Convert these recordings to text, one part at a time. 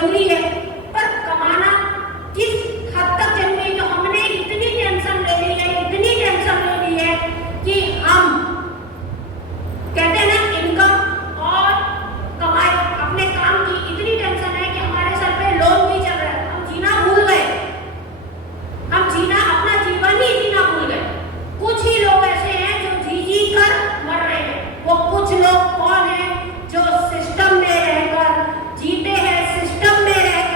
जरूरी है, पर कमाना किस हद तक जरूरी है? तो हमने इतनी टेंशन ले ली है, इतनी टेंशन ले ली है कि हम कहते हैं ना इनकम और कमाई, अपने काम की इतनी टेंशन है कि हमारे सर पे लोन भी चल रहा है, हम जीना भूल गए, हम जीना अपना जीवन ही जीना भूल गए। कुछ ही लोग ऐसे हैं जो जी जी कर मर रहे हैं। वो कुछ लोग कौन है जो सिस्टम में रहकर जीते हैं, सिस्टम में रहकर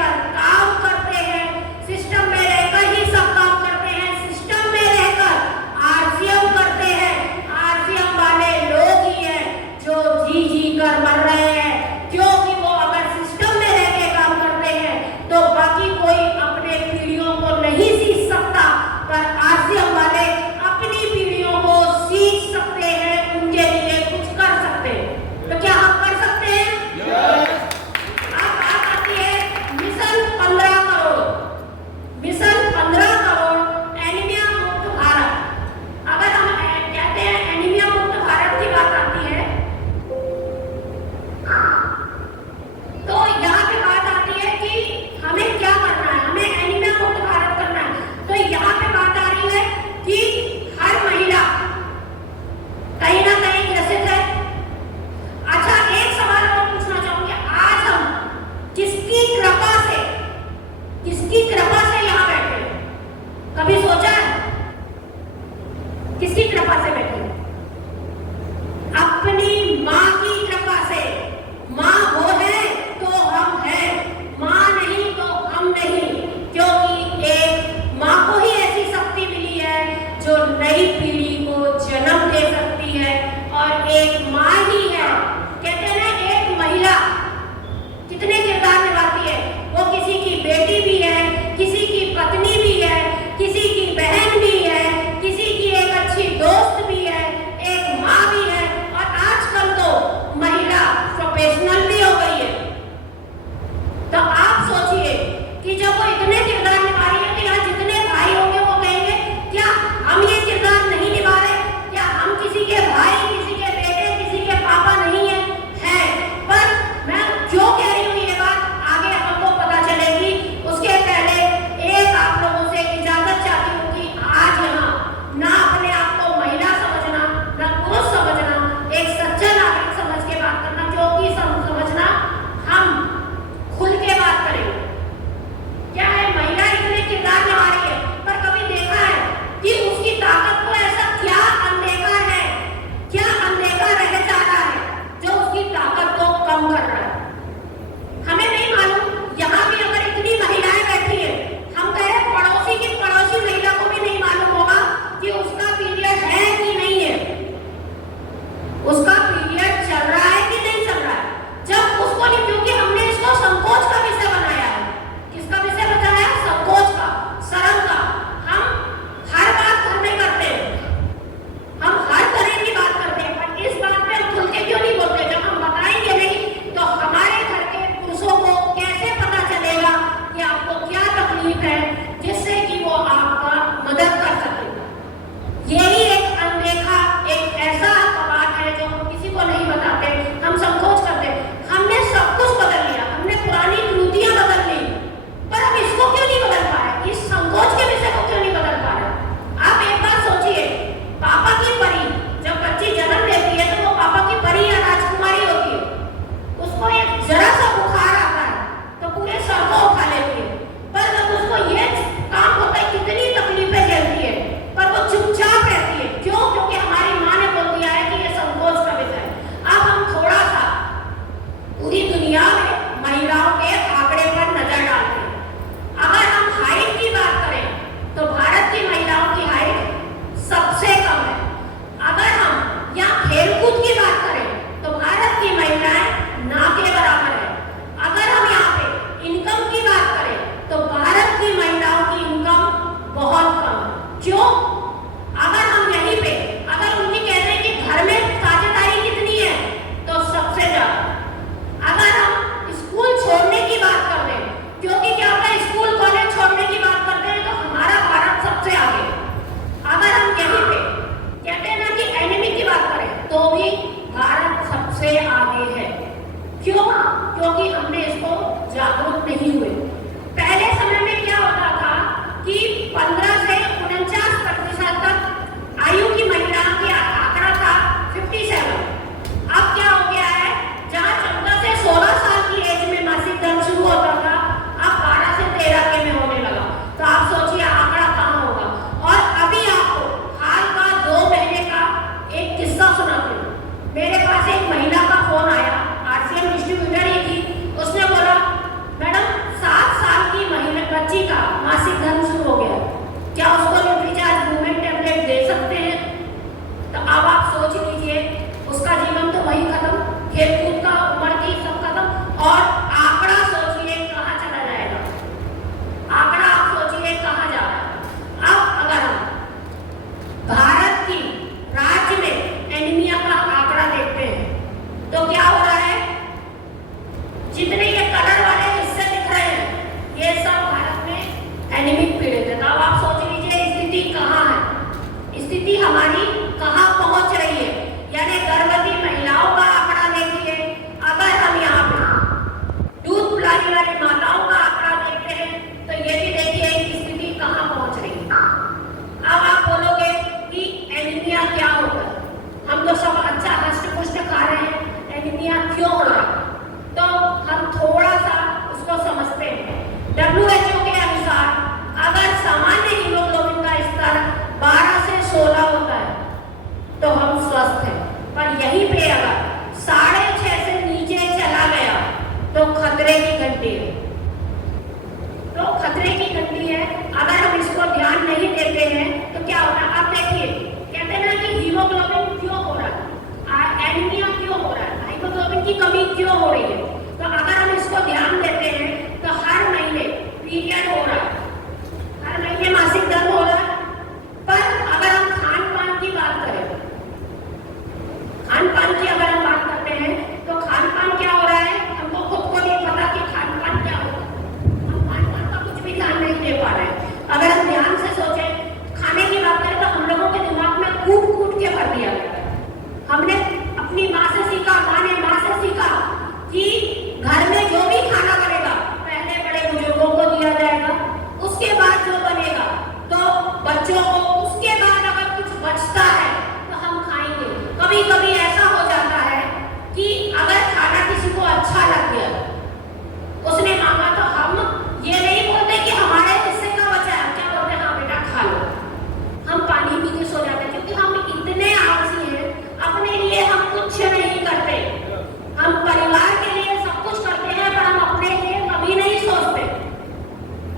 क्यों हो रही है? तो अगर हम इसको ध्यान देते हैं तो हर महीने पीरियड हो रहा है, हर महीने मासिक धर्म हो रहा है, पर अगर हम खान पान की बात करें, खान पान की अगर हम बात करते हैं तो खान पान क्या हो रहा है, हमको खुद को नहीं पता कि खान पान क्या होता है। हम खान पान का कुछ भी ध्यान नहीं दे पा रहे हैं। अगर हम ध्यान से सोचें, खाने की बात करें तो हम लोगों के दिमाग में कूट कूट के भर दिया गया है। हमने अपनी माँ से सीखा, माँ ने माँ से सीखा कि घर में जो भी खाना बनेगा पहले बड़े बुजुर्गों को दिया जाएगा, उसके बाद जो बनेगा तो बच्चों को, उसके बाद अगर कुछ बचता है तो हम खाएंगे। कभी कभी ऐसा हो जाता है कि अगर खाना किसी को अच्छा लग गया, उसने मांगा, तो हम ये नहीं बोलते कि हमारे हिस्से का बचा है, क्या बोलते हैं, हाँ बेटा खा लो। हम पानी पी के सो जाते हैं क्योंकि हम इतने आलसी हैं, अपने लिए हम कुछ नहीं करते। हम परिवार के लिए सब कुछ करते हैं पर हम अपने लिए कभी नहीं सोचते।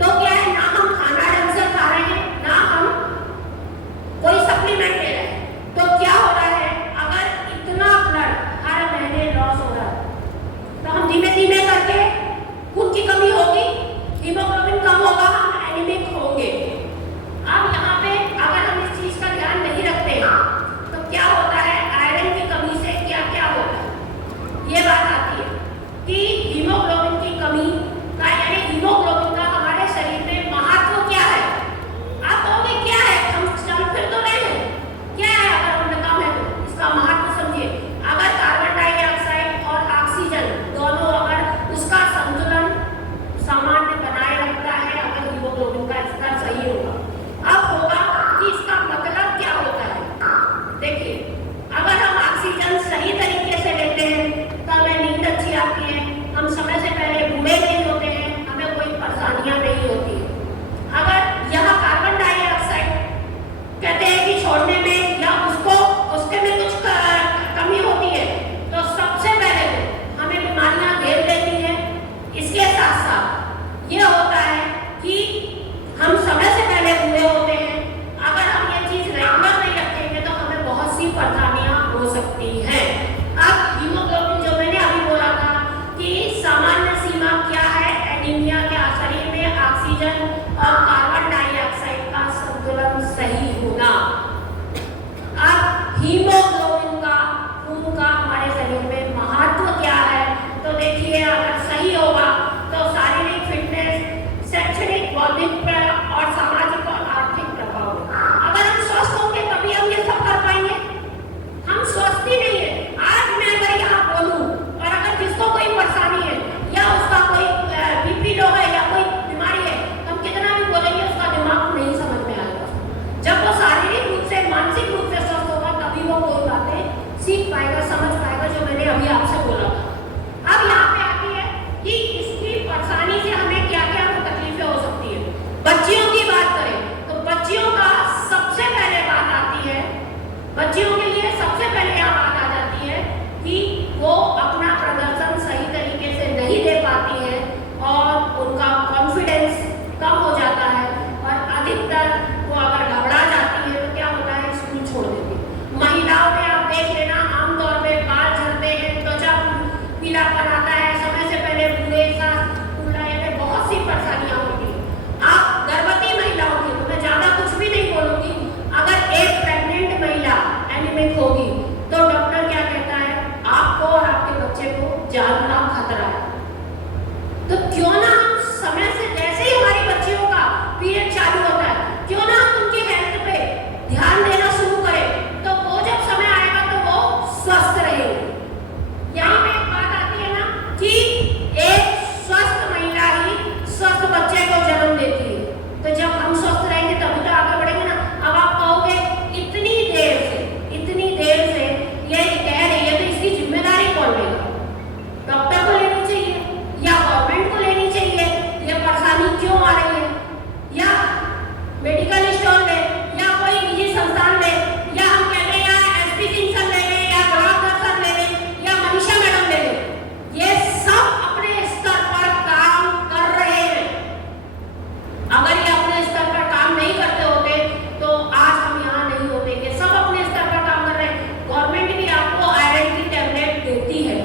तो क्या है, ना हम खाना ढंग से खा रहे हैं, ना हम कोई सप्लीमेंट ले रहे हैं। तो क्या हो रहा है, अगर इतना ब्लड हर महीने लॉस हो रहा है तो हम धीमे धीमे करके खून की कमी होगी, हीमोग्लोबिन कम होगा, हम एनीमिक होंगे। अब यहाँ पे अगर हम इस चीज का ध्यान नहीं रखते तो क्या होता है, आयरन की कमी से क्या क्या होता है, ये बात आती है कि हीमोग्लोबिन की कमी का, यानी हीमोग्लोबिन का हमारे शरीर में महत्व क्या है। आप कहोगे क्या है, हम चल फिर तो रहे हैं, क्या है अगर हमने कम है तो इसका महत्व समझिए। अगर कार्बन डाइऑक्साइड और ऑक्सीजन दोनों अगर उसका संतुलन सामान्य बनाए रखता है, अगर हीमोग्लोबिन का स्तर सही होगा। अब होगा कि इसका मतलब क्या होता है, देखिए अगर हम ऑक्सीजन सही तरीके से लेते हैं तो हमें नींद अच्छी आती है, हम समय से पहले बूढ़े नहीं होते हैं, हमें कोई परेशानियां नहीं होती है। अगर यह कार्बन डाइऑक्साइड कहते हैं कि छोड़ने में या उसको उसके में कुछ कमी होती है तो सबसे पहले तो हमें बीमारियां घेर लेती हैं। इसके साथ साथ ये होता है कि हम समय से पहले बूढ़े होते हैं। अगर हम ये चीज रेगुलर नहीं रखेंगे तो हमें बहुत सी परेशानियां हो सकती हैं। अब हीमोग्लोबिन जो मैंने अभी बोला था कि सामान्य सीमा क्या है, एनीमिया क्या, शरीर में ऑक्सीजन और कार्बन डाइऑक्साइड का संतुलन सही होना। अब हीमोग्लोबिन का, खून का हमारे शरीर में महत्व क्या है, तो देखिए अगर सही होगा तो शारीरिक फिटनेस, शैक्षणिक, बौद्धिक और सामाजिक और आर्थिक प्रभाव। अगर हम स्वस्थ होंगे तभी हम ये सब कर पाएंगे। हम स्वस्थ ही नहीं है। आज मैं अगर यहाँ बोलूँ और अगर जिसको कोई परेशानी है या उसका कोई बीपी लो है या कोई बीमारी है, हम कितना भी बोलेंगे उसका दिमाग नहीं समझ में आएगा। जब वो शारीरिक रूप से, मानसिक रूप से स्वस्थ होगा तभी वो कोई बातें सीख पाएगा, समझ पाएगा, जो मैंने अभी आपसे बोला था। अब यहाँ पे आती है कि इसकी परेशानी से हमें क्या क्या तकलीफें हो सकती है। बच्चियों की बात करें तो बच्चियों का सबसे पहले बात आती है, बच्चियों के लिए सबसे पहले यह बात आ जाती है कि वो अपना प्रदर्शन सही तरीके से नहीं दे पाती है और उनका कॉन्फिडेंस कम हो जाता है और अधिकतर वो अगर घबरा जाती है तो क्या होता है, स्कूल छोड़ देती है। महिलाओं में आप देख लेना, आमतौर पे बाल झड़ते हैं, त्वचा पीलापन आता है, समय से पहले बूढ़े सांस फूलना, यानी बहुत सी परेशानियां होती हैं। आप गर्भवती महिलाओं की, तो मैं ज्यादा कुछ भी नहीं बोलूंगी, अगर एक प्रेग्नेंट महिला एनीमिक होगी तो डॉक्टर क्या कहता है, आपको और आपके बच्चे को जान का खतरा है। तो क्यों ना हम समय से, जैसे ही हमारी बच्चियों का पीरियड चालू होता है, क्यों ना हम उनकी हेल्थ पे ध्यान देना शुरू करें, तो वो जब समय आएगा तो वो स्वस्थ रहेंगे। यही में एक बात आती है ना कि एक स्वस्थ महिला ही स्वस्थ बच्चे को जन्म देती है। तो जब हम स्वस्थ रहेंगे तभी तो आगे बढ़ेंगे ना। अब आप कहोगे इतनी देर से ये कह रही है तो इसकी जिम्मेदारी कौन लेगा? डॉक्टर को लेनी चाहिए या गवर्नमेंट को लेनी चाहिए? ये परेशानी क्यों आ रही है? या मेडिकल स्टोर में या कोई निजी संस्थान में, या हम कहते हैं या एसपी सिंह सर ले लें या बड़ाकर सर ले लें या मनीषा मैडम ले लें, ये सब अपने स्तर पर काम कर रहे हैं। अगर ये अपने स्तर पर काम नहीं करते होते तो आज हम यहाँ नहीं होते। ये सब अपने स्तर पर काम कर रहे हैं। गवर्नमेंट भी आपको आयरन की टैबलेट देती है,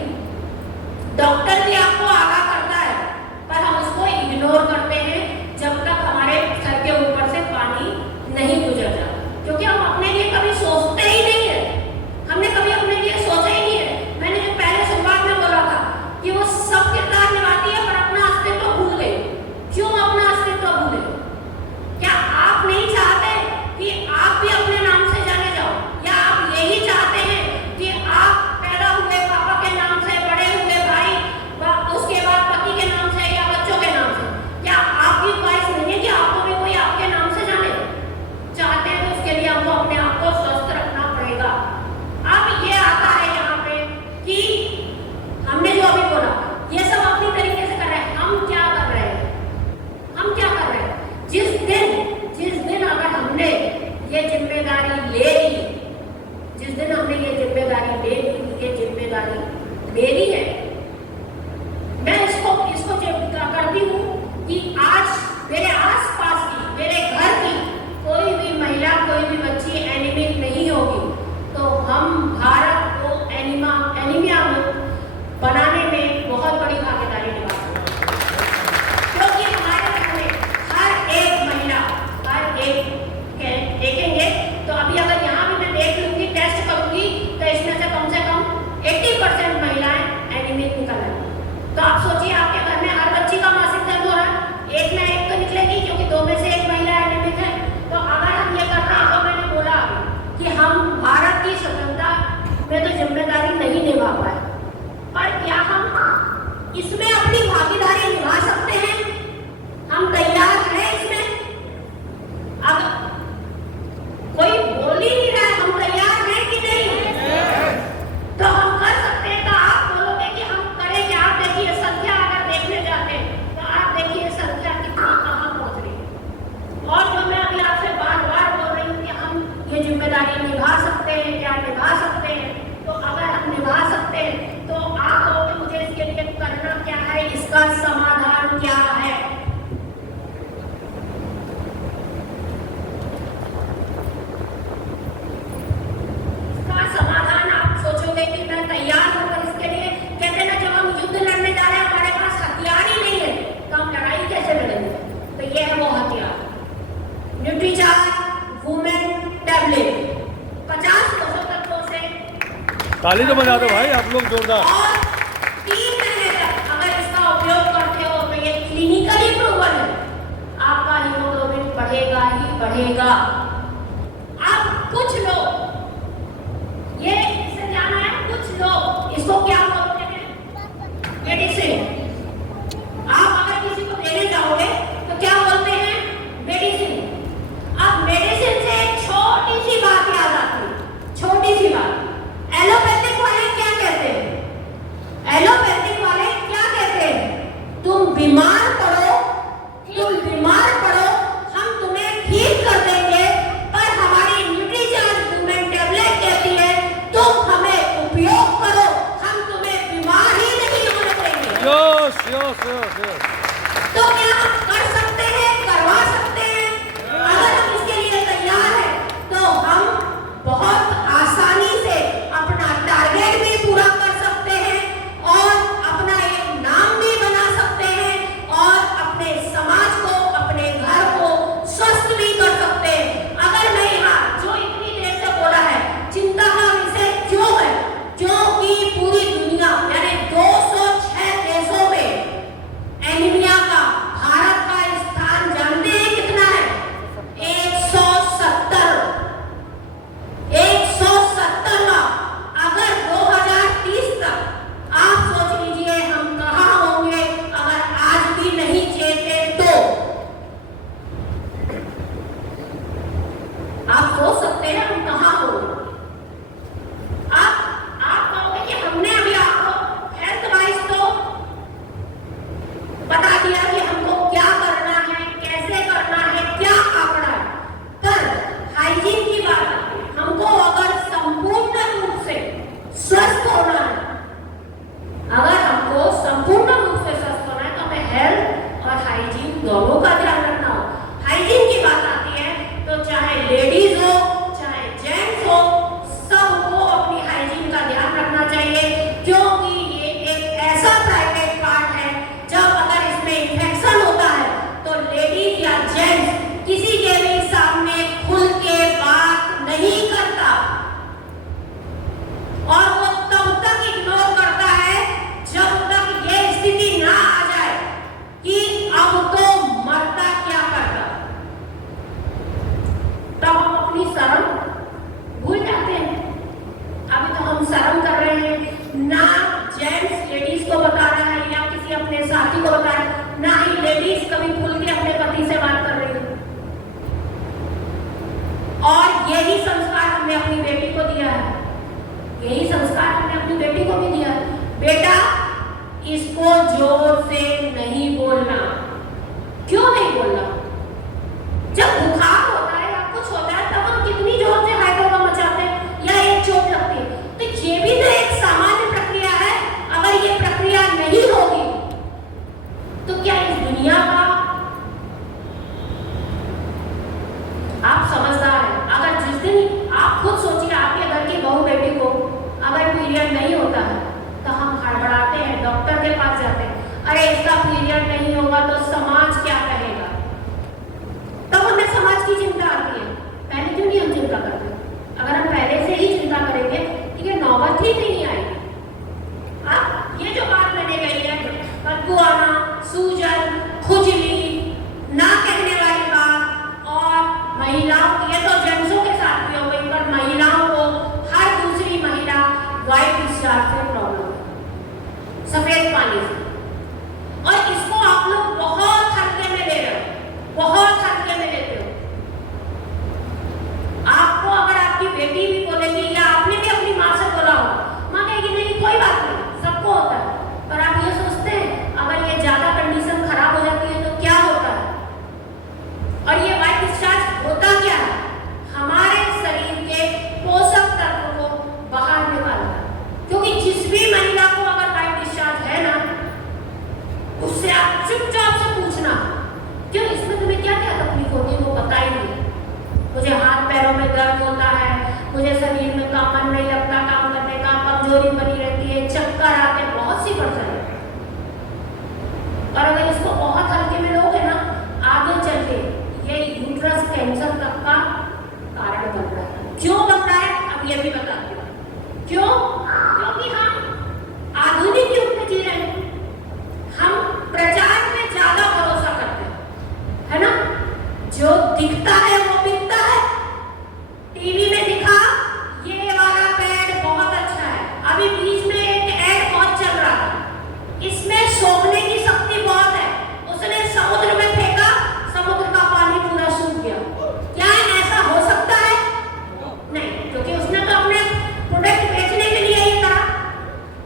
ये जिम्मेदारी ले ली, जिस दिन हमने ये जिम्मेदारी ले ली, ये जिम्मेदारी मेरी है। मैं इसको करती हूँ कि आज मेरे आसपास की, मेरे घर की कोई भी महिला, कोई भी बच्ची एनीमिक नहीं होगी, तो हम भारत को एनीमिया मुक्त बनाने में बहुत बड़ी भागीदारी निभा सकते हैं। क्योंकि हमारे घर में हर एक महिला, हर एक देखेंगे तो अभी अगर यहाँ भी मैं देख लूंगी, टेस्ट करूंगी, तो इसमें से कम 80% महिलाएं एनीमिक निकल आएंगी। तो आप सोचिए, आपके घर में हर बच्ची का मासिक धर्म हो रहा है, एक ना एक तो निकलेगी, क्योंकि 2 में से 1 महिला एनीमिक है। तो अगर हम ये कर रहे हैं, तो मैंने बोला कि हम भारत की स्वतंत्रता में तो जिम्मेदारी नहीं निभा पाए, पर क्या हम इसमें अपनी भागीदारी निभा सकते हैं? हम तैयार हैं इसमें? अब कोई बोल ही नहीं रहा है, हम तैयार हैं कि नहीं? तो हम कर सकते हैं। तो आप बोलोगे कि हम करें क्या? आप देखिए संख्या, अगर देखने जाते हैं तो आप देखिए संख्या कितनी कहाँ पहुंच रही है। और जो मैं अभी आपसे बार-बार बोल रही हूँ कि हम ये जिम्मेदारी निभा सकते हैं, क्या निभा सकते हैं? तो अगर हम निभा सकते हैं तो आप कहोगे मुझे इसके लिए करना क्या है, इसका समाधान क्या है? इसका समाधान आप सोचोगे कि मैं तैयार हूं, पर इसके लिए कहते हैं ना, जब हम युद्ध लड़ने जा रहे हैं, हमारे पास हथियार ही नहीं है, तो हम लड़ाई कैसे लड़ेंगे? तो ये है वो हथियार, न्यूट्रीचार्ज वुमेन टैबलेट 50 पोषक तत्वों से। ताली तो बजा दो भाई आप लोग जोरदार। और 3 महीने तक अगर इसका उपयोग करते हो तो ये क्लिनिकली प्रूवन है, आपका हीमोग्लोबिन बढ़ेगा ही बढ़ेगा। अब कुछ लोग, ये इससे जाना है, कुछ लोग इसको क्या बोलते हैं? मेडिसिन। आप अगर किसी को देने जाओगे तो क्या बोलते हैं? मेडिसिन। अब मेडिसिन से एक छोटी सी बात याद आती है, छोटी सी बात। एलोपैथिक वाले क्या कहते हैं? एलोपैथिक वाले क्या कहते हैं? तुम बीमार पड़ो, हम तुम्हें ठीक कर देंगे, पर हमारी न्यूट्रीचार्ज वुमेन टैबलेट कहती है तुम हमें उपयोग करो, हम तुम्हें बीमार ही नहीं होने देंगे। Yes yes yes yes. तो क्या हम कर सकते हैं, करवा सकते हैं? अगर हम इसके लिए तैयार हैं तो हम बहुत आसानी से अपना टारगेट भी पूरा कर सकते हैं और अपना एक नाम भी बना सकते हैं और अपने समाज को, अपने घर को स्वस्थ भी कर सकते हैं। अगर मैं यहाँ जो इतनी देर से बोला है, चिंता का विषय क्यों है? क्योंकि पूरी दुनिया यानी 206 देशों में एनीमिया का, भारत का स्थान जानते हैं कितना है? 170। 170। अगर 2030 तक आप सोच लीजिए हम कहाँ होंगे अगर आज भी नहीं चेते तो। आप सोच सकते हैं हम कहाँ होंगे। आप कहोगे कि हमने अभी आपको हेल्थ वाइज तो बता दिया कि हमको क्या करना है, कैसे करना है, क्या आंकड़ा है, पर हाइजीन की बात आती है। हमको अगर संपूर्ण रूप से स्वस्थ होना है, अगर हमको संपूर्ण रूप से स्वस्थ होना है तो हमें हेल्थ और हाइजीन दोनों का ध्यान रखना हो। हाइजीन की बात आती है तो चाहे लेडीज हो, चाहे जेंट्स हो, सबको अपनी हाइजीन का ध्यान रखना चाहिए, क्योंकि ये एक ऐसा प्राइवेट पार्ट है, जब अगर इसमें इन्फेक्शन होता है तो लेडीज या जेंट्स किसी के भी सामने खुल के बात नहीं करता और वो तब तक इग्नोर करता है जब तक ये स्थिति ना आ जाए कि अब तो मरता क्या करता, तब हम अपनी शर्म भूल जाते हैं। अभी तो हम शर्म कर रहे हैं, ना जेंट्स लेडीज को बता रहा है या किसी अपने साथी को बता रहा है, ना ही लेडीज कभी खुल के अपने पति से बात कर रही है। और यही संस्कार हमने अपनी बेटी को दिया है, यही संस्कार हमने अपनी बेटी को भी दिया है। बेटा, इसको जोर से नहीं बोलना। क्यों नहीं बोलना? जब बुखार होता है या कुछ होता है तब हम पैरों में दर्द होता है, मुझे शरीर में काम मन नहीं लगता, काम करने का कमजोरी बनी रहती है, चक्कर आते, बहुत सी परेशानी। और अगर इसको बहुत हल्के में लोगे ना, आगे चल के ये यूट्रस कैंसर तक का कारण बन रहा है। क्यों बन रहा है अब ये भी बताती हूँ। क्यों? क्योंकि हम आधुनिक युग में जी रहे हैं, हम प्रचार में ज्यादा भरोसा करते हैं, है ना? जो दिखता है वो बिकता है। टीवी में दिखा ये वाला पैड बहुत अच्छा है, अभी बीच में एक ऐड बहुत चल रहा था, इसमें सोखने की शक्ति बहुत है, उसने समुद्र में फेंका, समुद्र का पानी पूरा सूख गया। क्या ऐसा हो सकता है? नहीं, क्योंकि उसने तो अपने प्रोडक्ट बेचने के लिए ही करा।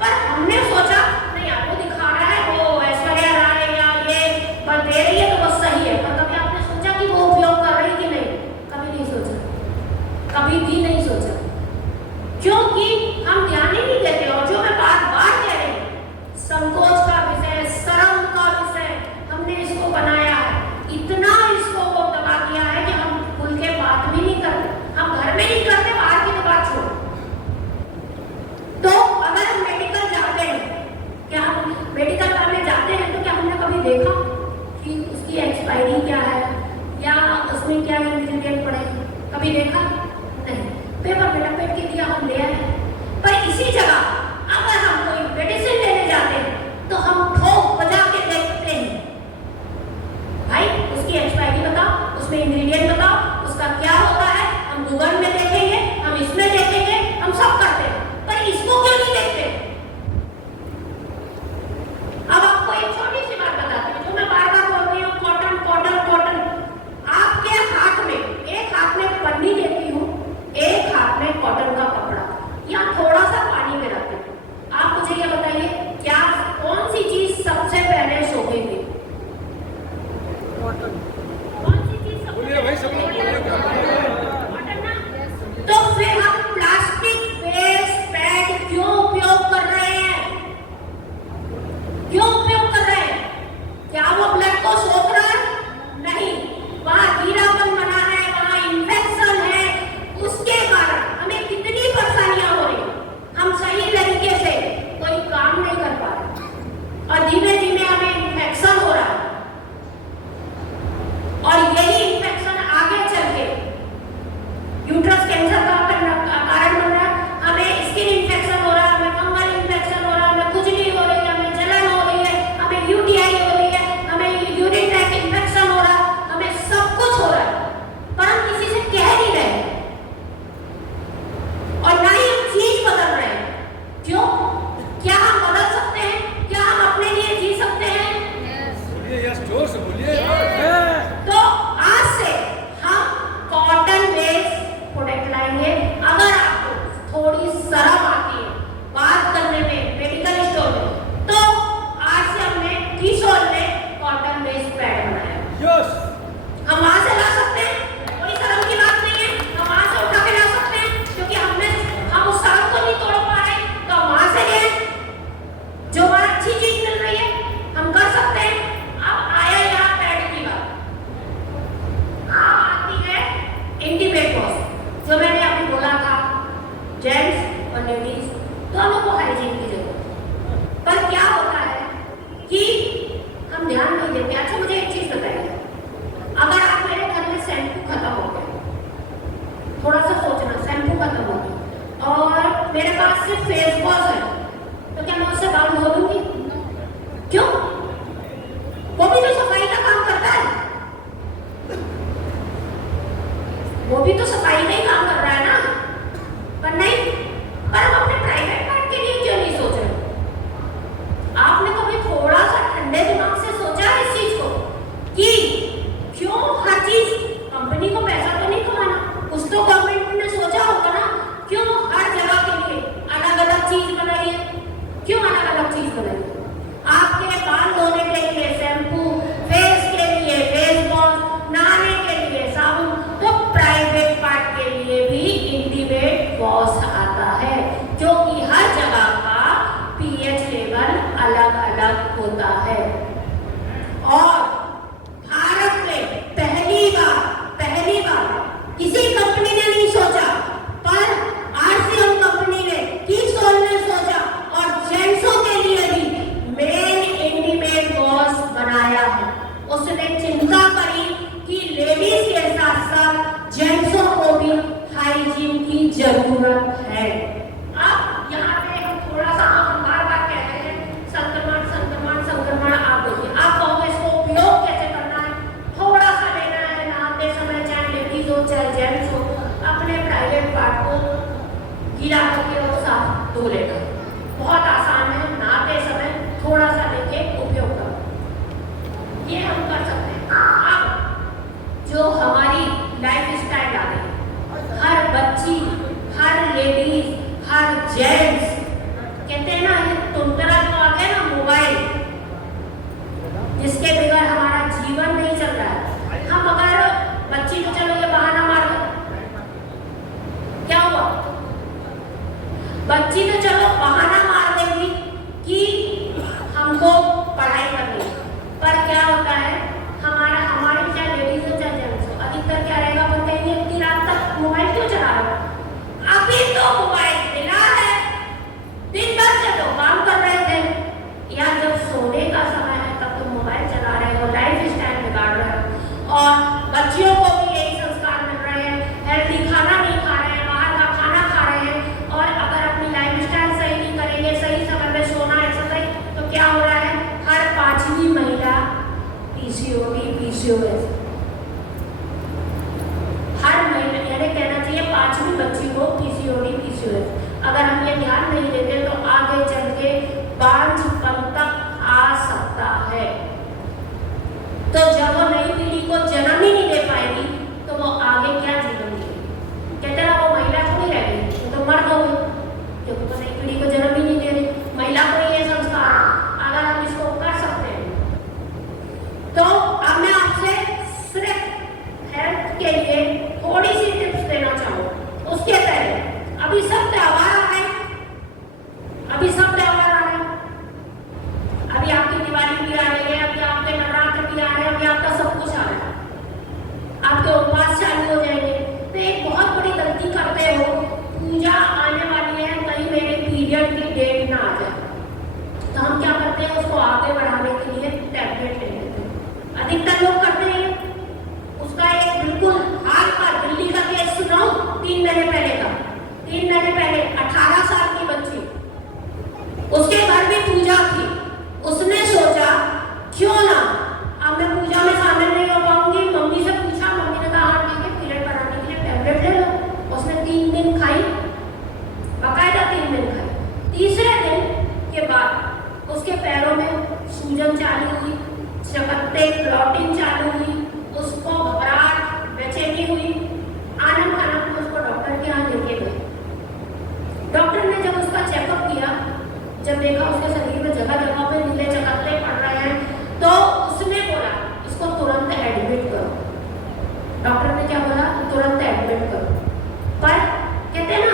पर हमने सोचा नहीं, आपको दिखा रहा है वो ऐश्वर्या राय या ये बस दे रही है तो वो सही है। पर कभी आपने सोचा कि वो उपयोग कर रही कि नहीं? कभी नहीं सोचा, कभी भी नहीं सोचा, क्योंकि हम ध्यान ही नहीं देते। और जो मैं बार बार कह रही हूँ, संकोच का विषय, शर्म का विषय हमने इसको बनाया है, इतना इसको वो दबा दिया है कि हम खुल के बात भी नहीं करते, हम घर में नहीं करते, बाहर की तो बात छोड़ो। तो अगर हम मेडिकल जाते हैं, क्या हम मेडिकल में जाते हैं तो क्या हमने कभी देखा कि उसकी एक्सपायरी क्या है या उसमें क्या इंग्रेडिएंट पड़े? कभी देखा नहीं। पेपर पे लपेट के दिया, हम ले आए। पर इसी जगह अगर हम कोई मेडिसिन लेने जाते हैं तो हम ठोक बजा के देखते हैं, भाई उसकी एक्सपायरी बताओ, उसमें इंग्रेडिएंट बताओ, उसका क्या होता है। हम गूगल में देखेंगे, हम इसमें देखेंगे, हम सब करते हैं, पर इसको क्यों नहीं देखते? अब आपको एक छोटी सी बात बताती हूँ, जो मैं बार बार बोल रही हूँ, कॉटन कॉटन कॉटन। आपके हाथ में, एक हाथ में पन्नी देती हूँ, एक हाथ में कॉटन का कपड़ा, या थोड़ा सा पानी में रखते हैं। आप मुझे ये बताइए, क्या कौन सी चीज सबसे पहले सोखेगी? कौन सी चीज सबसे बोलिए भाई, सब लोग बोलिए। कॉटन ना? गीला करके और साफ धो लेना। बहुत आसान है, नहाते समय थोड़ा सा लेके उपयोग करो, ये हम कर सकते हैं। अब जो हमारी लाइफ स्टाइल आ गई, हर बच्ची, हर लेडीज, हर जेंट्स, कहते हैं ना ये तुंतरा तो आ गया ना मोबाइल, जिसके बगैर हमारा जीवन नहीं चल रहा है। हम अगर बच्ची तो चलो ये बहाना मार दो, क्या हुआ? बच्ची तो चलो बहाना मार देगी कि हमको पढ़ाई करनी है, पर क्या होता है हमारे चाहे लेडीज हो चाहे जेंट्स हो, अधिकतर क्या रहेगा, वो कहेंगे इतनी रात तक मोबाइल क्यों चला रहे हो? अभी तो मोबाइल मिला है, दिन भर से तो काम कर रहे थे, या जब सोने का समय है तब तो मोबाइल चला रहे हो, लाइफ स्टाइल बिगाड़ रहे हो। और बच्चियों को भी यही संस्कार मिल रहे हैं, हेल्दी खाना नहीं खा रहे हैं, बाहर का खाना खा रहे हैं, और अगर अपनी लाइफ स्टाइल सही नहीं करेंगे, सही समय में सोना, एक्सरसाइज, तो क्या हो रहा है, हर 5वीं महिला PCOS, हर महिला, यानी कहना चाहिए 5वीं बच्ची को PCOS। अगर हम ये ध्यान नहीं देते तो आगे चल के बांझपन तक आ सकता है। तो जब वो नई पीढ़ी को जन्म ही नहीं दे पाएगी तो वो आगे क्या जीवन जिएगी? कहते हैं वो महिला थोड़ी रह गई, वो तो मर्द हो गई, क्योंकि वो नई पीढ़ी को जन्म ही नहीं दे रही। महिला को ये संस्कार है, अगर हम इसको कर सकते हैं तो अब मैं आपसे सिर्फ हेल्थ के लिए थोड़ी सी टिप्स देना चाहूँगा। उसके पहले अभी सब त्योहार आ रहे हैं, अभी आपकी दिवाली भी आ रही है, अभी आपके नवरात्र भी आ रहे हैं, अभी आपका सब कुछ आ रहा है, आपके उपवास चालू हो जाएंगे। तो एक बहुत बड़ी गलती करते हो, पूजा आने वाली है, कहीं मेरे पीरियड की डेट ना आ जाए, तो हम क्या करते हैं, उसको आगे बढ़ाने के लिए टैबलेट ले लेते हैं। अधिकतर लोग करते हैं। उसका एक बिल्कुल हाल का दिल्ली का केस सुनाओ, 3 महीने पहले का, 3 महीने पहले 18 साल की बच्ची, उसके घर में पूजा थी, उसने सोचा क्यों ना, अब मैं पूजा में शामिल नहीं हो पाऊंगी, मम्मी से पूछा, मम्मी ने कहा ठीक है, पीरियड बढ़ाने के लिए टैबलेट ले लो। उसने 3 दिन खाई, बाकायदा 3 दिन खाई। तीसरे दिन के बाद उसके पैरों में सूजन चालू हुई, चकत्ते क्लॉटिंग चालू हुई, उसको घबराहट बेचैनी हुई। आनम खानम उसको डॉक्टर के यहाँ लेके गए। डॉक्टर ने जब उसका चेकअप किया, जब देखा उसके शरीर में जगह जगह पे नीले चकत्ते पड़ रहे हैं, तो उसने बोला इसको तुरंत एडमिट करो। डॉक्टर ने क्या बोला, तुरंत एडमिट करो। पर कहते हैं ना,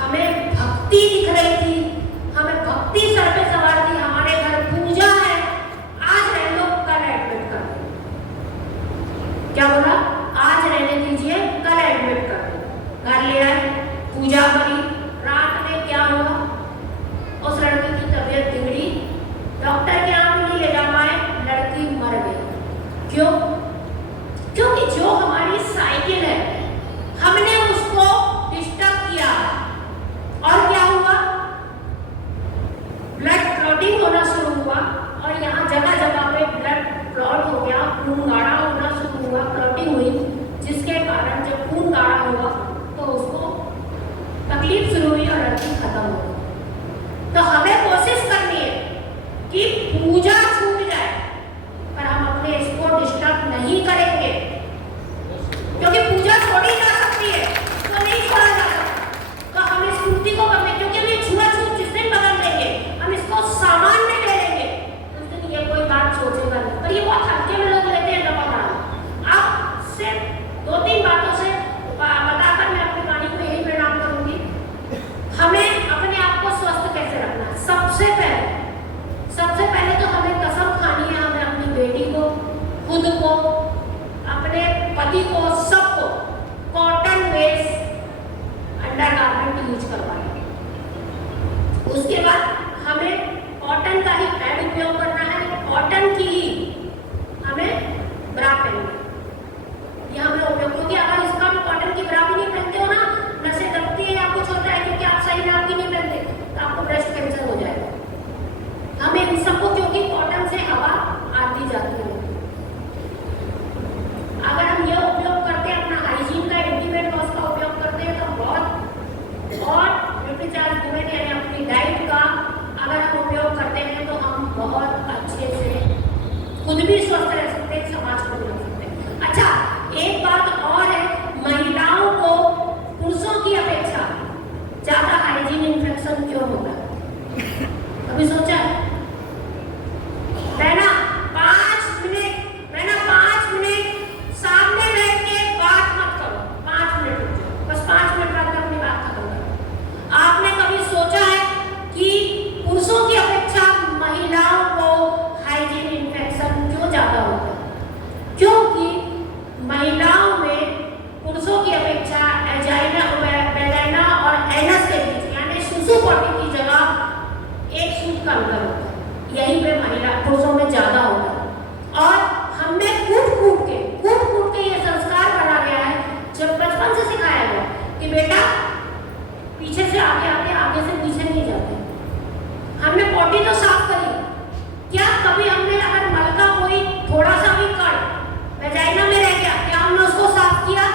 हमें भक्ति दिख रही थी, हमें भक्ति सर पे सवार थी, हमारे घर पूजा है, आज रह लो, कल एडमिट कर दो। क्या बोला, आज रहने दीजिए, कल एडमिट कर दो। घर ले आए, पूजा करी, रात में क्या हुआ, उस लड़की की तबीयत बिगड़ी, डॉक्टर के यहाँ भी नहीं ले जा पाए, लड़की मर गई। क्यों? क्योंकि जो हमारी साइकिल है, हमने उसको डिस्टर्ब किया, और क्या हुआ, ब्लड क्लॉटिंग होना शुरू हुआ, और यहाँ जगह जगह पे ब्लड क्लॉट हो गया, खून गाढ़ा होना शुरू हुआ, क्लॉटिंग हुई, जिसके कारण जब खून गाढ़ा हुआ तो उसको तकलीफ शुरू हुई और लड़की खत्म हो गई। तो हमें कोशिश करनी है कि पूजा छूट जाए, पर हम अपने इसको डिस्टर्ब नहीं करेंगे, क्योंकि पूजा छोड़ी जा सकती है, तो नहीं छोड़ा जा सकता। तो हम इस स्मृति को करने, क्योंकि हम छुआछूत जिस दिन बदल देंगे, हम इसको सामान्य ले लेंगे, उस दिन ये कोई बात सोचेगा नहीं। पर ये बहुत हल्के में लोग लेते हैं दफा बड़ा। अब सिर्फ 2-3 बातों से बताकर मैं अपनी वाणी को यही परिणाम करूंगी। हमें अपने आप को स्वस्थ कैसे रखना है? सबसे पहले तो हमें कसम खानी है, हमें अपनी बेटी को, खुद को, अपने पति को, सबको कॉटन बेस्ड अंडरगारमेंट यूज करवाना। उसके बाद हमें कॉटन का ही पैड उपयोग करना है, कॉटन की ही हमें ब्रा पहननी, यह हमें उपयोग, क्योंकि अगर इसका भी कॉटन की ब्रा भी नहीं पहनते हो ना, नसें दबती है या कुछ होता है, क्योंकि आप सही नाप की नहीं पहनते, तो आपको ब्रेस्ट कैंसर हो जाएगा। हमें इन सबको, क्योंकि कॉटन से हवा आती जाती है, अगर हम यह उपयोग करते हैं, अपना हाइजीन का, इंटीमेट वॉश का उपयोग करते हैं, तो बहुत भी स्वस्थ रह सकते हैं, समाज को भी रख सकते हैं। अच्छा, एक बात और है, महिलाओं को पुरुषों की अपेक्षा ज्यादा हाइजीन इन्फेक्शन क्यों होता है? कभी सोचा है? बहना 5 मिनट सामने बैठ के बात मत करो, 5 मिनट रुक जाओ, बस 5 मिनट बाद में अपनी बात खत्म करो। आपने कभी सोचा है कि पुरुषों की अपेक्षा महिलाओं को हाइजीन इन्फेक्शन क्यों ज्यादा होता है? क्योंकि महिलाओं में पुरुषों की अपेक्षा वेजाइना और एनस के बीच यानी सुसु पॉटी की जगह एक सूट का अंतर होता है, यहीं पे महिला पुरुषों में ज्यादा होता है। और हमने कूट कूट के ये संस्कार बना गया है, जब बचपन से सिखाया गया कि बेटा पीछे से आगे आगे, आगे से पीछे नहीं जाते। हमने पॉटी तो साफ करी, क्या कभी हमने अगर मल का कोई थोड़ा सा भी कण वेजाइना में रह गया, क्या हमने उसको साफ किया?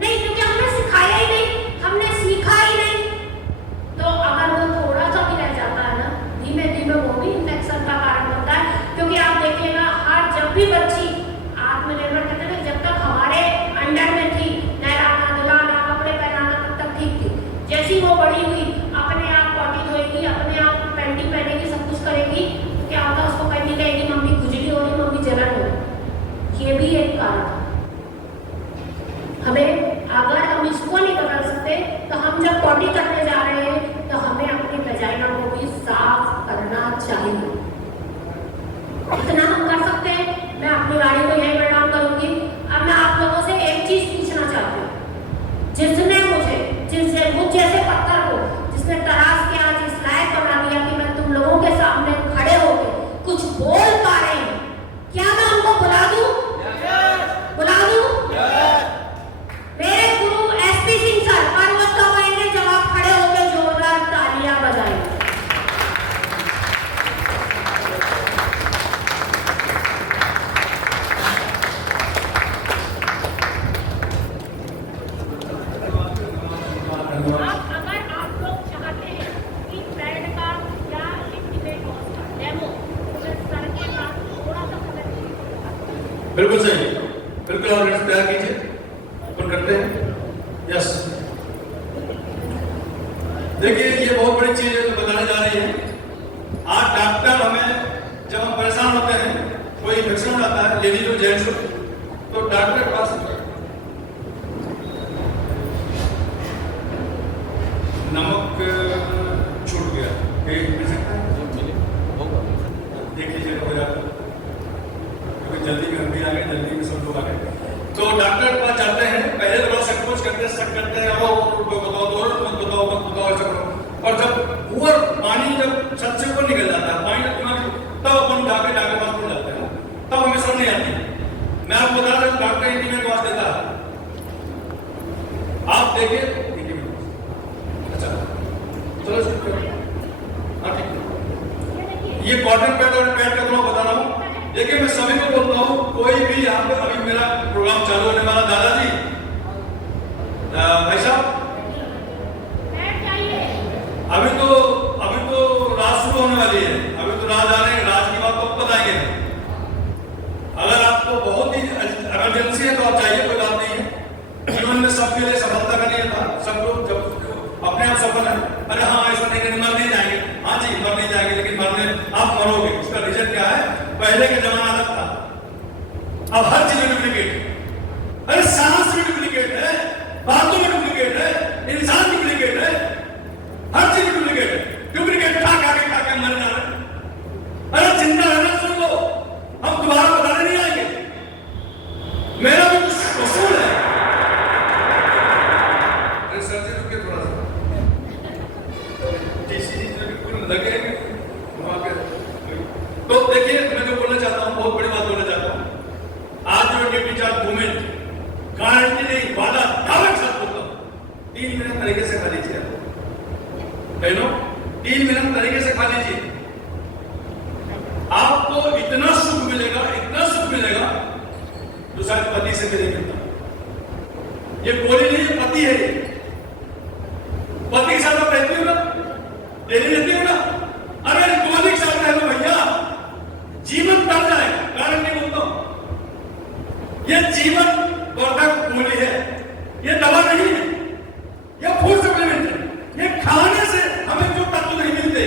नहीं, क्योंकि हमने सिखाया ही नहीं, हमने सीखा ही नहीं। तो अगर वो थोड़ा सा भी रह जाता है ना, धीमे धीमे वो भी इन्फेक्शन का कारण बनता है। क्योंकि आप देखिएगा, हर जब भी बच्ची आत्मनिर्भर कहते हैं, जब तक हमारे अंडर में थी, नहलाना धुलाना कपड़े पहनाना तब तक ठीक थी। जैसी वो बड़ी हुई, अपने आप पॉटी धोएगी, अपने आप पैंटी पहनेगी, सब कुछ करेगी, तो क्या होता है, उसको कहीं कहेगी मम्मी खुजली हो रही, मम्मी जलन हो रही। ये भी एक कारण है। हमें अगर हम इसको नहीं बदल सकते, तो हम जब पॉटी करने जा रहे हैं तो हमें अपनी वेजाइना को भी साफ करना चाहिए। इतना हम कर सकते हैं। मैं अपनी गाड़ी को यही परिणाम करूंगी। अब मैं आप लोगों से एक चीज पूछना चाहती हूँ, जिसने मुझ जैसे पत्थर को जिसने तराश के आज इस लायक बना दिया कि मैं तुम लोगों के सामने खड़े होकर कुछ बोल पा रही हूँ, क्या मैं उनको बुला दूं? बुला दूं? मेरे गुरु एसपी सिंह सर पर्वत दबाएंगे जब आप खड़े होकर जोरदार तालियां बजाएंगे। अगर आप लोग चाहते हैं कि ब्रेड का या इंटीमेट का डेमो सर के साथ थोड़ा सा समय बिल्कुल सही, बिल्कुल आप तैयार कीजिए, अपन करते हैं। यस, देखिए ये बहुत बड़ी चीज है जो बताने जा रही है। आज डॉक्टर हमें जब हम परेशान होते हैं, कोई इन्फेक्शन हो जाता है, लेडीज हो जेंट्स हो, तो डॉक्टर के पास नमक छूट गया, मिल सकता है? देख लीजिए हो जाता, क्योंकि जल्दी में हम भी आ गए, जल्दी में सब लोग आ गए। तो डॉक्टर के पास जाते हैं, पहले तो लोग संकोच करते हैं, बताओ ऐसा करो। और जब ऊपर पानी जब छत से ऊपर निकल जाता है, पानी तब अपन जाके डॉक्टर पास पहुंच जाते हैं, तब हमें समझ नहीं आती। मैं आपको बता रहा हूं, डॉक्टर इंटीमेट वास देता है, आप देखिए। अच्छा चलो शुरू करो। हाँ ठीक है, ये कॉटन पैड और पैड का थोड़ा बता रहा हूँ। देखिए मैं सभी को बोलता हूँ, कोई भी यहाँ पे अभी मेरा प्रोग्राम चालू होने वाला, दादाजी भाई साहब अभी तो रात शुरू होने वाली है, अभी तो रात आ रहे हैं, रात की बात तो बताएंगे। अगर आपको बहुत ही इमरजेंसी है तो आप चाहिए, कोई बात नहीं है। जीवन में सबके लिए सफलता का नहीं था, सब लोग जब अपने आप सफल है, अरे हाँ ऐसा नहीं मर नहीं जाएंगे, हाँ जी मर नहीं जाएंगे, लेकिन मरने आप मरोगे। उसका रीजन क्या है? पहले के जमाना अलग था, अब हर चीज में डुप्लीकेट। अरे सांस में डुप्लीकेट है, बातों में डुप्लीकेट है, इंसान डुप्लीकेट है, हर चीज डुप्लीकेट है। डुप्लीकेट खा के मर जा रहे। अरे चिंता रहना सुन लो, हम दोबारा बताने नहीं आएंगे, मेरा भी कुछ कसूर है। अरे सर जी रुकिए थोड़ा सा, लगे वहां पे। तो देखिए मैं जो बोलना चाहता हूँ, बहुत बड़ी बात बोलना चाहता हूँ। आज जो ड्यूटी चार्ज मूवमेंट गारंटी नहीं, वादा दावे के साथ बोलता हूँ, 3 मिनट तरीके से खा लीजिए बहनों, 3 मिनट तरीके से खा लीजिए, आपको इतना सुख मिलेगा, इतना सुख मिलेगा जो शायद पति से भी नहीं मिलता। ये गोली नहीं, पति है। पति के साथ आप रहती हो ना, डेली रहती हो ना, अगर गोली के साथ रह लो भैया, जीवन तर जाएगा। गारंटी ये जीवन वर्धक मूल्य है, ये दवा नहीं है, ये फूड सप्लीमेंट है। ये खाने से हमें जो तत्व नहीं मिलते,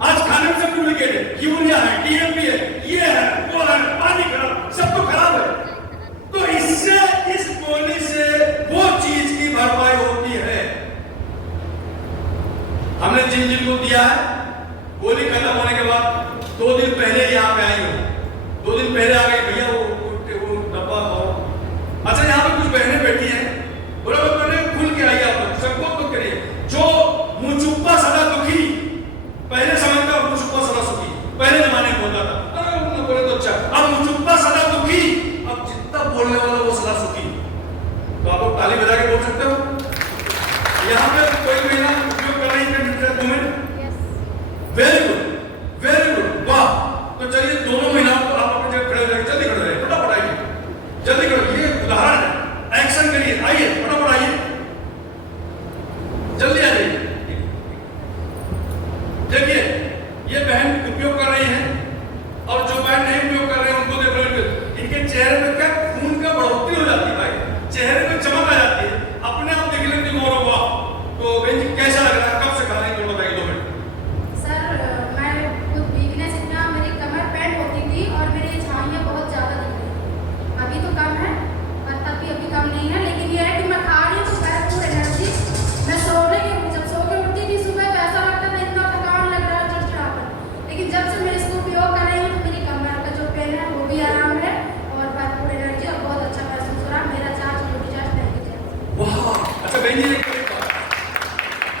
आज खाने में सब डुप्लीकेट है, यूरिया है, डीएपी है, ये है, वो है, पानी खराब, सब तो खराब है। तो इससे, इस गोली से वो चीज की भरपाई होती है। हमने जिन जिन को दिया है, गोली खत्म होने के बाद 2 दिन पहले यहाँ पे आई हो, 2 दिन पहले आ गए, भैया वो डब्बा हो। अच्छा, यहाँ पे कुछ बहनें बैठी हैं, बोला मैंने खुल के आई, आप सबको तो करिए। जो मुचुप्पा सदा दुखी, पहले समय का मुचुप्पा सदा सुखी, पहले जमाने में होता था, अगर बोले तो अच्छा। अब मुचुप्पा सदा दुखी, अब जितना बोलने वाला वो सदा सुखी। तो आप लोग ताली बजा के बोल सकते हो। यहाँ पे कोई महिला उपयोग कर रही है वेरी गुड, वेरी गुड, वाह। तो चलिए दोनों महिलाओं को आप अपनी जगह खड़े हो जाइए, जल्दी खड़े हो जाइए, फटाफट आइए, जल्दी करो। ये उदाहरण है, एक्शन करिए, आइए फटाफट आइए, जल्दी आ जाइए। देखिए ये बहन उपयोग कर रही है, और जो बहन नहीं उपयोग कर रहे हैं उनको देख रहे हैं, इनके चेहरे पे क्या खून का बढ़ोतरी हो जाती है भाई, चेहरे पे चमक आ जाती है, अपने आप देख लेते हैं। और वाह, तो बहन जी कैसा लग रहा है, कब से खा रही है, तो बताइए 2 मिनट। अभी तो कम है और तब भी अभी कम नहीं है, लेकिन ये है कि मैं खा रही हूँ तो भरपूर एनर्जी। मैं जब सो के उठती थी सुबह तो ऐसा लगता था इतना थकान लग रहा है, चिड़चिड़ापन, लेकिन जब से मैं इसको उपयोग कर रही हूँ तो मेरी कमर का जो पेन है वो भी आराम है और भरपूर एनर्जी और बहुत अच्छा महसूस हो रहा है। मेरा चार्ज ड्यूटी चार्ज नहीं किया। वाह, अच्छा बहन जी,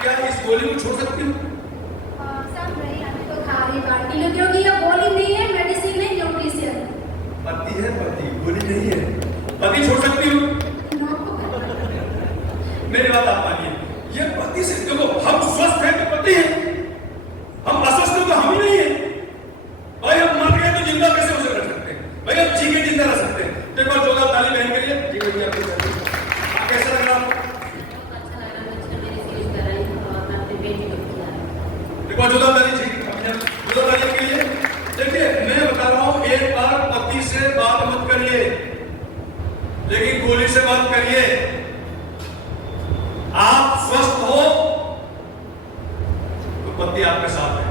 क्या इस गोली को छोड़ सकती हूँ? सब नहीं, अभी तो खा रही बाल्टी, क्योंकि ये गोली नहीं है, मेडिसिन है, न्यूट्रिशन। पति है, पति, गोली नहीं है, पति छोड़ सकती हूँ? मेरी बात आप मानिए, ये पति से देखो, हम स्वस्थ हैं तो पति है, हम अस्वस्थ हैं तो हम ही नहीं है। भाई अब मर गए तो जिंदा कैसे उसे रख सकते हैं? भाई अब जी के जिंदा रह सकते हैं। तो एक बार जोरदार ताली बहन के लिए। जी भैया, कैसा लग रहा आपको? अच्छा लग रहा है, बच्चा मेरी सीरीज कर रही है और मैं अपनी बेटी को खिला रही हूँ। एक बार जोरदार ताली के लिए। देखिए मैं बता रहा हूं, एक बार पति से बात मत करिए, लेकिन गोली से बात करिए। आप स्वस्थ हो तो पति आपके साथ है।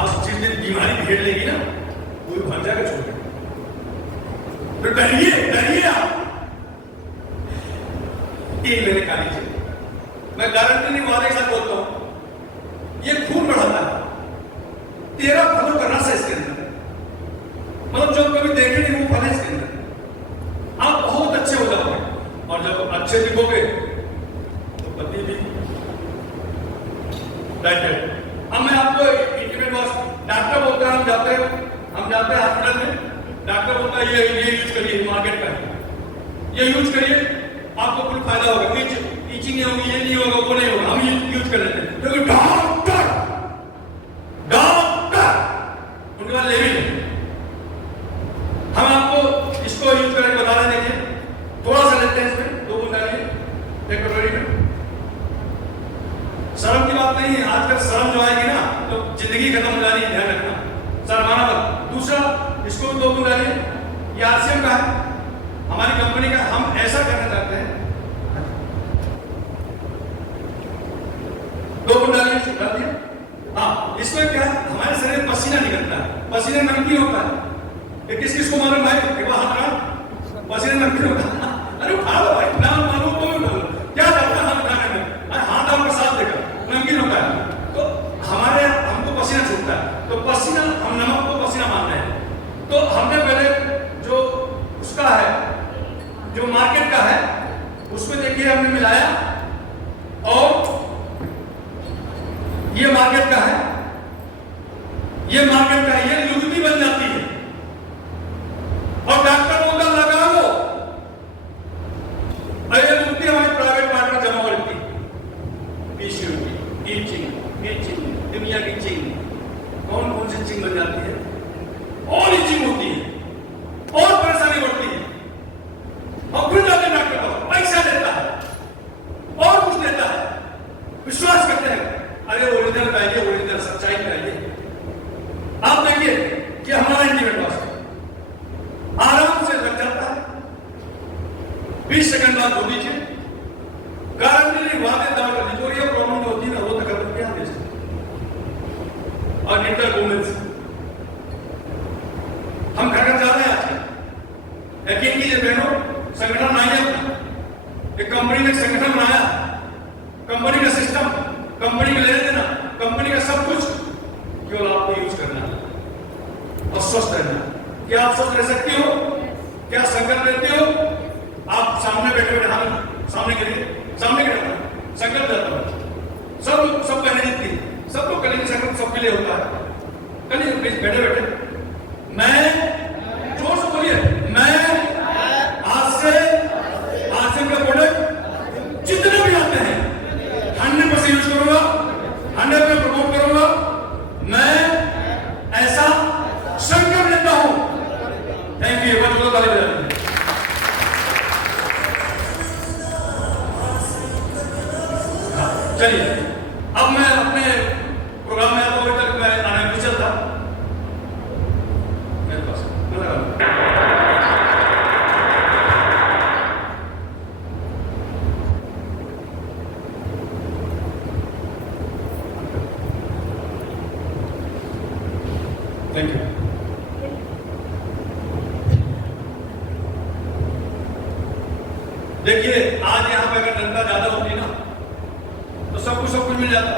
आप जिस दिन बीमारी घेर लेगी ना, कोई भर जाकर छोड़, तो डरिए आप। एक लेने का लीजिए, मैं गारंटी नहीं, वाले के साथ बोलता हूं, ये खून बढ़ाता है, 13 फलों का रस है इसके अंदर, मतलब जो कभी देखे नहीं वो फल है इसके अंदर। आप बहुत अच्छे हो जाओगे, और जब अच्छे दिखोगे तो पति भी। अब मैं आपको इंटीमेट बॉस, डॉक्टर बोलता है हम जाते हैं हॉस्पिटल में, डॉक्टर बोलता है ये यूज करिए, मार्केट का ये यूज करिए, आपको कुछ फायदा होगा, टीचिंग नहीं होगी, ये नहीं होगा, वो नहीं होगा, हम यूज कर लेते हैं। क्योंकि डॉक्टर उनके पास लेवल है। हम आपको इसको यूज करके बता रहे हैं, देखिए थोड़ा सा लेते हैं, इसमें 2 बूंद डालिए एक कटोरी में। शर्म की बात नहीं है, आजकल शर्म जो आएगी ना तो जिंदगी खत्म हो जानी है, ध्यान रखना, शर्माना मत। दूसरा, इसको भी 2 बूंद डालिए, ये आरसीएम का है, हमारी कंपनी का, हम ऐसा करना चाहते हैं। 2 बूंद डालिए, डाल दिया। हाँ, इसमें क्या है, हमारे शरीर में पसीना निकलता है, पसीना नमकीन होता है। किस किस को मालूम भाई? एक बार हाथ रहा, पसीना नमकीन होता है। अरे उठा लो भाई, ना मालूम तो उठा लो, क्या करता है हाथ उठाने में? हाथ आपका साथ देगा, नमकीन होता है। तो हमको पसीना छूटता है, तो पसीना, हम नमक को पसीना मानते हैं। तो हमने पहले जो उसका है, जो मार्केट का है, उसमें देखिए हमने मिलाया, और ये मार्केट का है, ये मार्केट का है, ये लुगदी बन जाती है, और डॉक्टर बोलता लगा लो। अरे लुगदी हमारी प्राइवेट पार्ट में जमा करती है, टीचिंग, दुनिया की चिंग, कौन कौन सी चिंग बन जाती है, और ही चिंग होती है, और परेशानी बढ़ती है, और फिर जाके डॉक्टर को पैसा देता है और कुछ देता है, विश्वास करते हैं अरे ओरिजिनल चाहिए, ओरिजिनल सच्चाई चाहिए। आप देखिए कि हमारा इंटीमेट बॉस आराम से 20 सेकंड बाद हो दीजिए। गारंटी वादे दावा कर दीजिए। और ये प्रॉब्लम होती है ना, वो तक करके यहाँ दे सकते और इंटर वुमेन्स हम घर जा रहे हैं आज। यकीन कीजिए बहनों, संगठन बनाइए अपना। एक कंपनी ने संगठन बनाया, कंपनी का सिस्टम, कंपनी का लेने देना, कंपनी का सब कुछ केवल आपको यूज करना है और स्वस्थ रहना। क्या आप स्वस्थ रह सकती हो? क्या संकल्प लेते हो? आप सामने बैठे बैठे हाथ सामने करिए, सामने गिरता संकल्प लेता हूं। सब पहले जीतती, सब लोग करेंगे। संकल्प सबके लिए होता है। करिए प्लीज, बैठे बैठे। मैं, जोर से बोलिए, मैं आज से का प्रोडक्ट जितने भी आते हैं 100% यूज करूंगा, 100% प्रमोट करूंगा। मैं ऐसा संकल्प लेता हूं। Thank you. बहुत बहुत धन्यवाद। चलिए अब मैं अपने प्रोग्राम में आता हूं। तक मैं आने में चलता मेरे पास थैंक यू। देखिए आज यहां पे अगर जनता ज्यादा होती ना तो सब कुछ मिल जाता।